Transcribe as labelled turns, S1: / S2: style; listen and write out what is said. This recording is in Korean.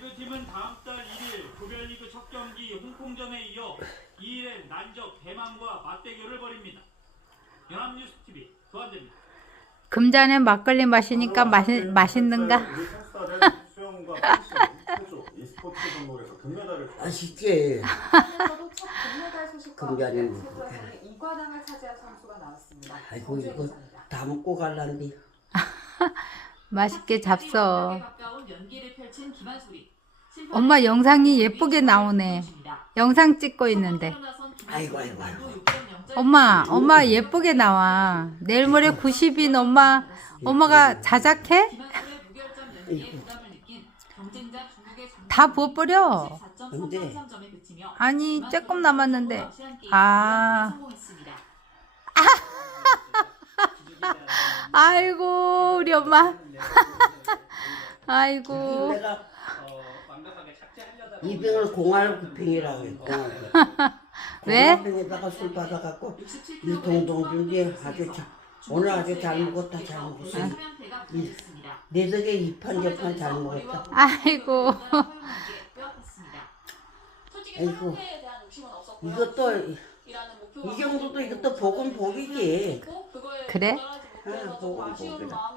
S1: 대표팀은 다음 달 1일 조별리그 첫 경기 홍콩전에 이어 2일엔 난적 대만과 맞대결을 벌입니다. 연합뉴스 TV 조한재입니다.
S2: 금잔에 막걸리 마시니까 맛있는가?
S3: 첫 금메달 소식과
S4: 금자리는
S3: 함께 체조에서는 이과당을 차지한 선수가 나왔습니다.
S4: 아이고, 이거.
S3: 다
S4: 먹고 갈란디.
S2: 맛있게 잡숴.
S5: 가까운 연기를 펼친 김한솔이.
S2: 엄마 영상이 예쁘게 나오네. 영상 찍고 있는데.
S4: 아이고, 아이고, 아이고.
S2: 엄마, 엄마 예쁘게 나와. 내일 모레 90인 엄마, 엄마가 자작해? 다 부어버려.
S4: 근데-
S2: 아니, 조금 남았는데. 아. 아이고, 우리 엄마. 아이고.
S4: 내가 이 병을 공활구팽이라고 해. 공활구팽.
S2: 왜?
S4: 공활구팽에다가 술 받아갖고 준게 아주 자, 오늘 아주 잘 먹었다 잘 먹었어. 이- 내 덕에 이판 저판 잘 먹었다.
S2: 아이고.
S4: 아이고 이것도 이 정도도 이것도 복은 복이지.
S2: 그래?
S4: 아, 복은 복이다.